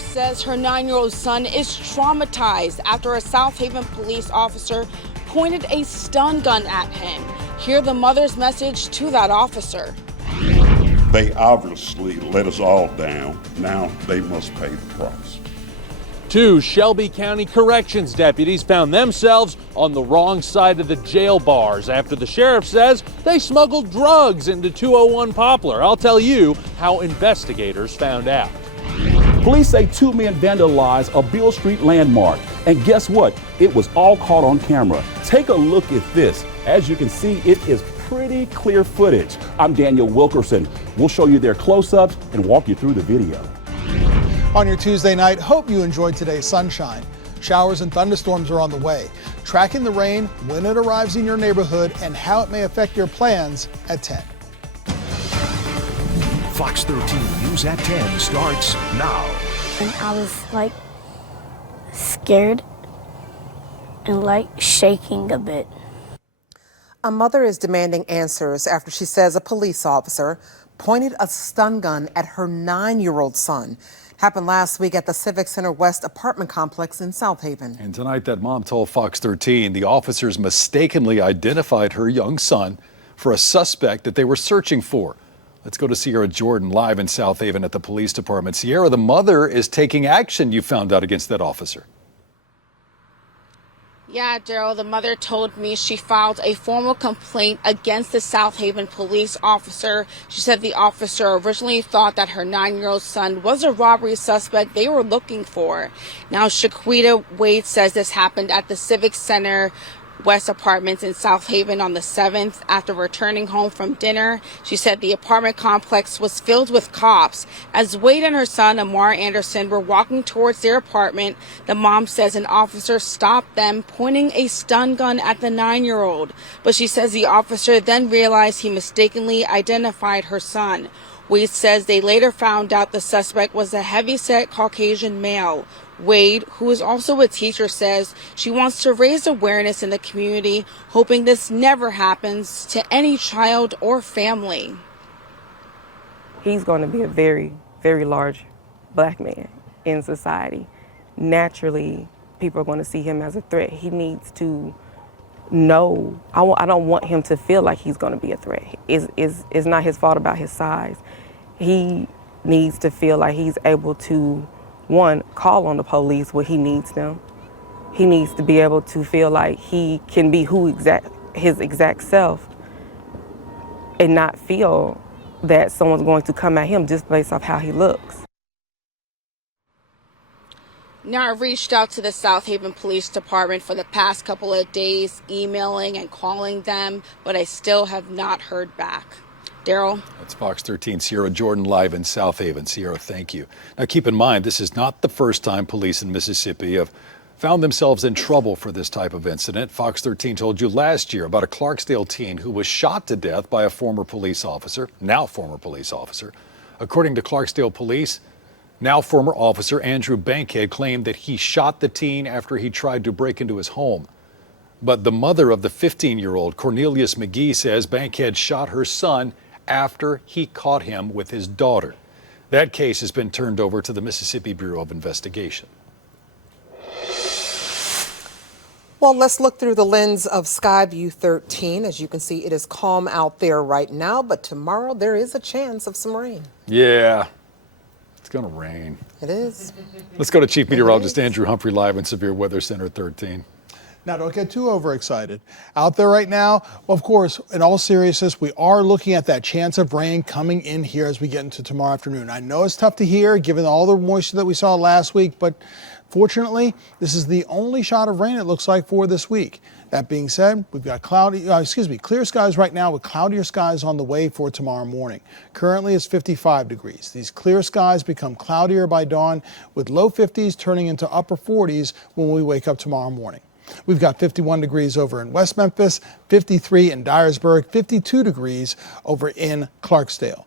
says her 9-year-old son is traumatized after a South Haven police officer pointed a stun gun at him. Hear the mother's message to that officer. They obviously let us all down. Now they must pay the price. 2 Shelby County Corrections deputies found themselves on the wrong side of the jail bars after the sheriff says they smuggled drugs into 201 Poplar. I'll tell you how investigators found out. Police say 2 men vandalized a Beale Street landmark. And guess what? It was all caught on camera. Take a look at this. As you can see, it is pretty clear footage. I'm Daniel Wilkerson. We'll show you their close-ups and walk you through the video. On your Tuesday night, hope you enjoyed today's sunshine. Showers and thunderstorms are on the way. Tracking the rain, when it arrives in your neighborhood, and how it may affect your plans at 10. Fox 13 News at 10 starts now. And I was scared and shaking a bit. A mother is demanding answers after she says a police officer pointed a stun gun at her 9-year-old son. Happened last week at the Civic Center West apartment complex in South Haven. And tonight, that mom told Fox 13 the officers mistakenly identified her young son for a suspect that they were searching for. Let's go to Sierra Jordan live in South Haven at the police department. Sierra, the mother is taking action, you found out, against that officer. Yeah, Daryl, the mother told me she filed a formal complaint against the South Haven police officer. She said the officer originally thought that her 9-year-old son was a robbery suspect they were looking for. Now, Shaquita Wade says this happened at the Civic Center West Apartments in South Haven on the 7th. After returning home from dinner, she said the apartment complex was filled with cops. As Wade and her son, Amar Anderson, were walking towards their apartment, the mom says an officer stopped them, pointing a stun gun at the 9-year-old. But she says the officer then realized he mistakenly identified her son. Wade says they later found out the suspect was a heavyset Caucasian male. Wade, who is also a teacher, says she wants to raise awareness in the community, hoping this never happens to any child or family. He's going to be a very, very large black man in society. Naturally, people are going to see him as a threat. He needs to know. I don't want him to feel like he's going to be a threat. It's not his fault about his size. He needs to feel like he's able to, one, call on the police when he needs them. He needs to be able to feel like he can be his exact self and not feel that someone's going to come at him just based off how he looks. Now, I reached out to the South Haven Police Department for the past couple of days, emailing and calling them, but I still have not heard back. Daryl? That's Fox 13, Sierra Jordan live in South Haven. Sierra, thank you. Now, keep in mind, this is not the first time police in Mississippi have found themselves in trouble for this type of incident. Fox 13 told you last year about a Clarksdale teen who was shot to death by a former police officer, now former police officer. According to Clarksdale police, now former officer Andrew Bankhead claimed that he shot the teen after he tried to break into his home. But the mother of the 15-year-old, Cornelius McGee, says Bankhead shot her son after he caught him with his daughter. That case has been turned over to the Mississippi Bureau of Investigation. Well, let's look through the lens of Skyview 13. As you can see, it is calm out there right now, but tomorrow there is a chance of some rain. Yeah, it's going to rain. It is. Let's go to Chief Meteorologist Andrew Humphrey live in Severe Weather Center 13. Now, don't get too overexcited. Out there right now, well, of course, in all seriousness, we are looking at that chance of rain coming in here as we get into tomorrow afternoon. I know it's tough to hear given all the moisture that we saw last week, but fortunately, this is the only shot of rain it looks like for this week. That being said, we've got clear skies right now with cloudier skies on the way for tomorrow morning. Currently, it's 55 degrees. These clear skies become cloudier by dawn with low 50s turning into upper 40s when we wake up tomorrow morning. We've got 51 degrees over in West Memphis, 53 in Dyersburg, 52 degrees over in Clarksdale.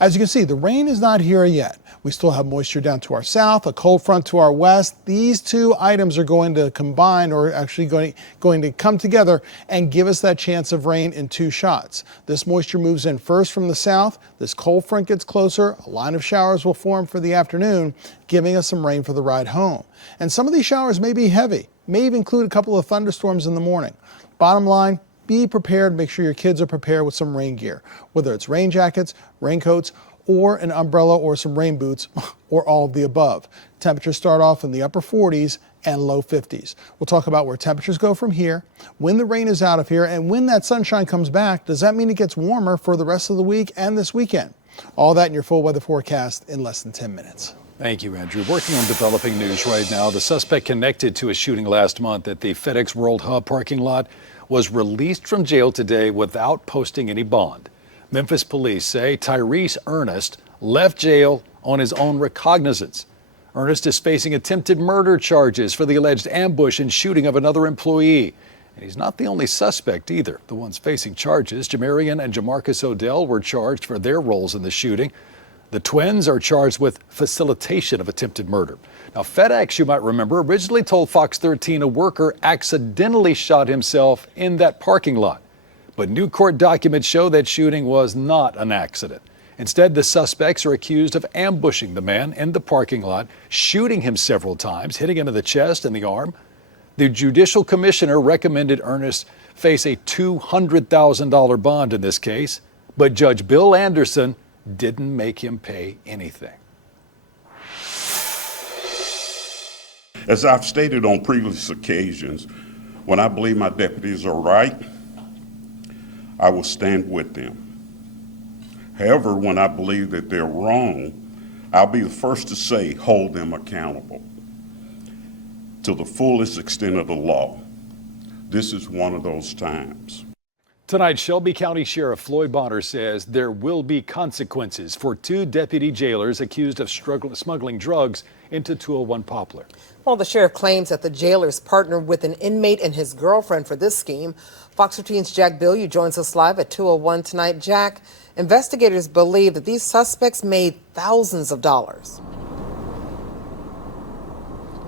As you can see, the rain is not here yet. We still have moisture down to our south, a cold front to our west. These two items are going to combine, or actually going to come together and give us that chance of rain in two shots. This moisture moves in first from the south. This cold front gets closer. A line of showers will form for the afternoon, giving us some rain for the ride home. And some of these showers may be heavy, may even include a couple of thunderstorms in the morning. Bottom line, be prepared. Make sure your kids are prepared with some rain gear, whether it's rain jackets, raincoats, or an umbrella or some rain boots, or all of the above. Temperatures start off in the upper 40s and low 50s. We'll talk about where temperatures go from here, when the rain is out of here, and when that sunshine comes back. Does that mean it gets warmer for the rest of the week and this weekend? All that in your full weather forecast in less than 10 minutes. Thank you, Andrew. Working on developing news right now. The suspect connected to a shooting last month at the FedEx World Hub parking lot was released from jail today without posting any bond. Memphis police say Tyrese Ernest left jail on his own recognizance. Ernest is facing attempted murder charges for the alleged ambush and shooting of another employee. And he's not the only suspect either. The ones facing charges, Jamarian and Jamarcus Odell, were charged for their roles in the shooting. The twins are charged with facilitation of attempted murder. Now, FedEx, you might remember, originally told Fox 13 a worker accidentally shot himself in that parking lot. But new court documents show that shooting was not an accident. Instead, the suspects are accused of ambushing the man in the parking lot, shooting him several times, hitting him in the chest and the arm. The judicial commissioner recommended Ernest face a $200,000 bond in this case, but Judge Bill Anderson didn't make him pay anything. As I've stated on previous occasions, when I believe my deputies are right, I will stand with them. However, when I believe that they're wrong, I'll be the first to say, hold them accountable to the fullest extent of the law. This is one of those times. Tonight, Shelby County Sheriff Floyd Bonner says there will be consequences for two deputy jailers accused of smuggling drugs into 201 Poplar. Well, the sheriff claims that the jailers partnered with an inmate and his girlfriend for this scheme. Fox 13's Jack Billieu joins us live at 201 tonight. Jack, investigators believe that these suspects made thousands of dollars.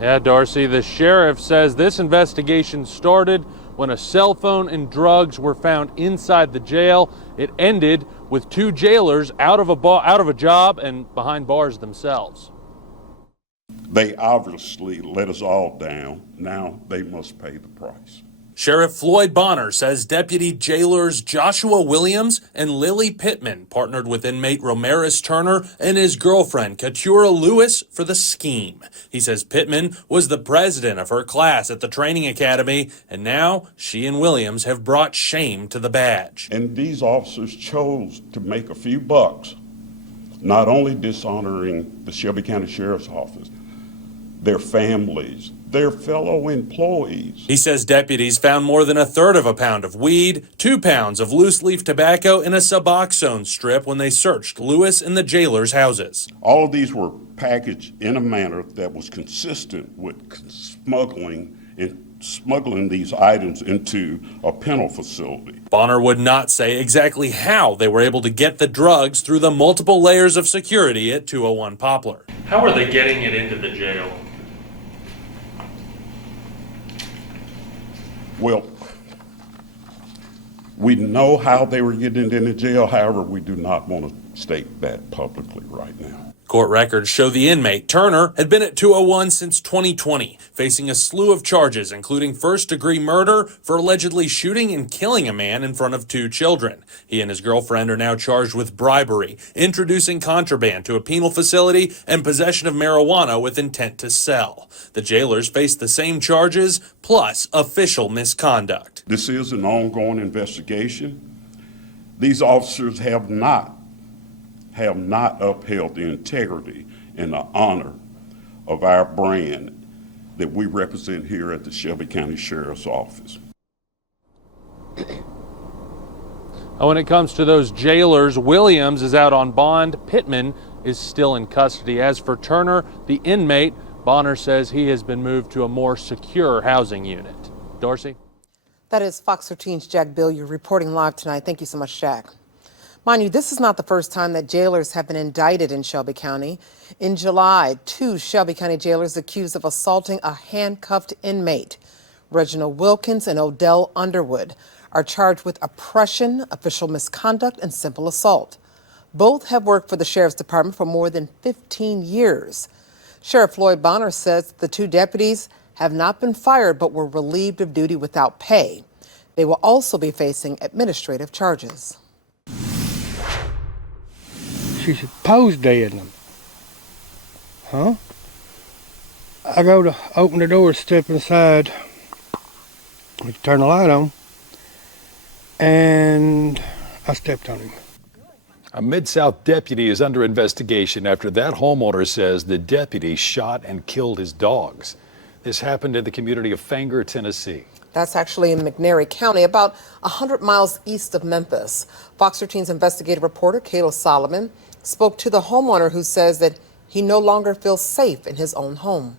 Yeah, Darcy, the sheriff says this investigation started when a cell phone and drugs were found inside the jail. It ended with two jailers out of a job and behind bars themselves. They obviously let us all down. Now they must pay the price. Sheriff Floyd Bonner says deputy jailers Joshua Williams and Lily Pittman partnered with inmate Romaris Turner and his girlfriend Katura Lewis for the scheme. He says Pittman was the president of her class at the training academy, and now she and Williams have brought shame to the badge. And these officers chose to make a few bucks, not only dishonoring the Shelby County Sheriff's Office, their families, their fellow employees. He says deputies found more than a third of a pound of weed, 2 pounds of loose leaf tobacco, and a Suboxone strip when they searched Lewis and the jailers' houses. All of these were packaged in a manner that was consistent with smuggling these items into a penal facility. Bonner would not say exactly how they were able to get the drugs through the multiple layers of security at 201 Poplar. How are they getting it into the jail? Well, we know how they were getting into jail. However, we do not want to state that publicly right now. Court records show the inmate, Turner, had been at 201 since 2020, facing a slew of charges, including first-degree murder for allegedly shooting and killing a man in front of 2 children. He and his girlfriend are now charged with bribery, introducing contraband to a penal facility, and possession of marijuana with intent to sell. The jailers face the same charges, plus official misconduct. This is an ongoing investigation. These officers have not upheld the integrity and the honor of our brand that we represent here at the Shelby County Sheriff's Office. When it comes to those jailers, Williams is out on bond. Pittman is still in custody. As for Turner, the inmate, Bonner says he has been moved to a more secure housing unit. Darcy? That is Fox 13's Jack Billieu reporting live tonight. Thank you so much, Jack. Mind you, this is not the first time that jailers have been indicted in Shelby County. In July, 2 Shelby County jailers accused of assaulting a handcuffed inmate. Reginald Wilkins and Odell Underwood are charged with oppression, official misconduct, and simple assault. Both have worked for the Sheriff's Department for more than 15 years. Sheriff Floyd Bonner says the 2 deputies have not been fired but were relieved of duty without pay. They will also be facing administrative charges. She supposed dead in them. Huh? I go to open the door, step inside, turn the light on, and I stepped on him. A Mid-South deputy is under investigation after that homeowner says the deputy shot and killed his dogs. This happened in the community of Fanger, Tennessee. That's actually in McNairy County, about 100 miles east of Memphis. Fox 13's investigative reporter Kayla Solomon spoke to the homeowner who says that he no longer feels safe in his own home.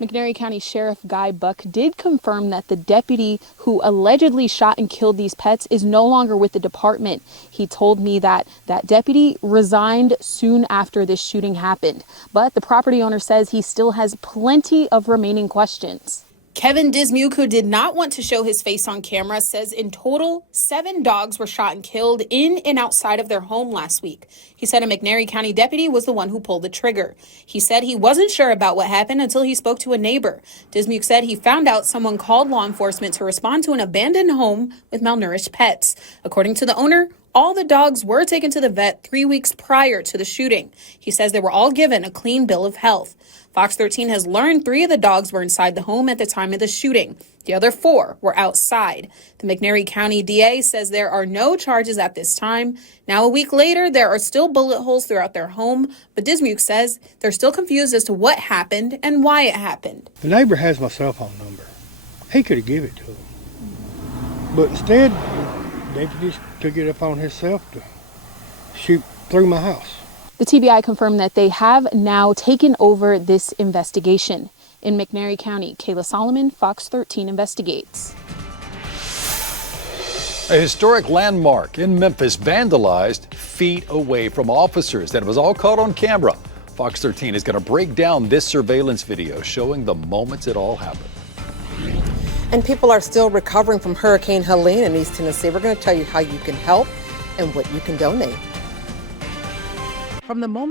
McNairy County Sheriff Guy Buck did confirm that the deputy who allegedly shot and killed these pets is no longer with the department. He told me that that deputy resigned soon after this shooting happened, but the property owner says he still has plenty of remaining questions. Kevin Dismuke, who did not want to show his face on camera, says in total, 7 dogs were shot and killed in and outside of their home last week. He said a McNairy County deputy was the one who pulled the trigger. He said he wasn't sure about what happened until he spoke to a neighbor. Dismuke said he found out someone called law enforcement to respond to an abandoned home with malnourished pets. According to the owner, all the dogs were taken to the vet 3 weeks prior to the shooting. He says they were all given a clean bill of health. Fox 13 has learned 3 of the dogs were inside the home at the time of the shooting. The other 4 were outside. The McNairy County DA says there are no charges at this time. Now, a week later, there are still bullet holes throughout their home, but Dismuke says they're still confused as to what happened and why it happened. The neighbor has my cell phone number. He could have given it to him. But instead, the deputy took it upon himself to shoot through my house. The TBI confirmed that they have now taken over this investigation. In McNairy County, Kayla Solomon, Fox 13 Investigates. A historic landmark in Memphis vandalized feet away from officers. That was all caught on camera. Fox 13 is going to break down this surveillance video showing the moments it all happened. And people are still recovering from Hurricane Helene in East Tennessee. We're going to tell you how you can help and what you can donate. From the moment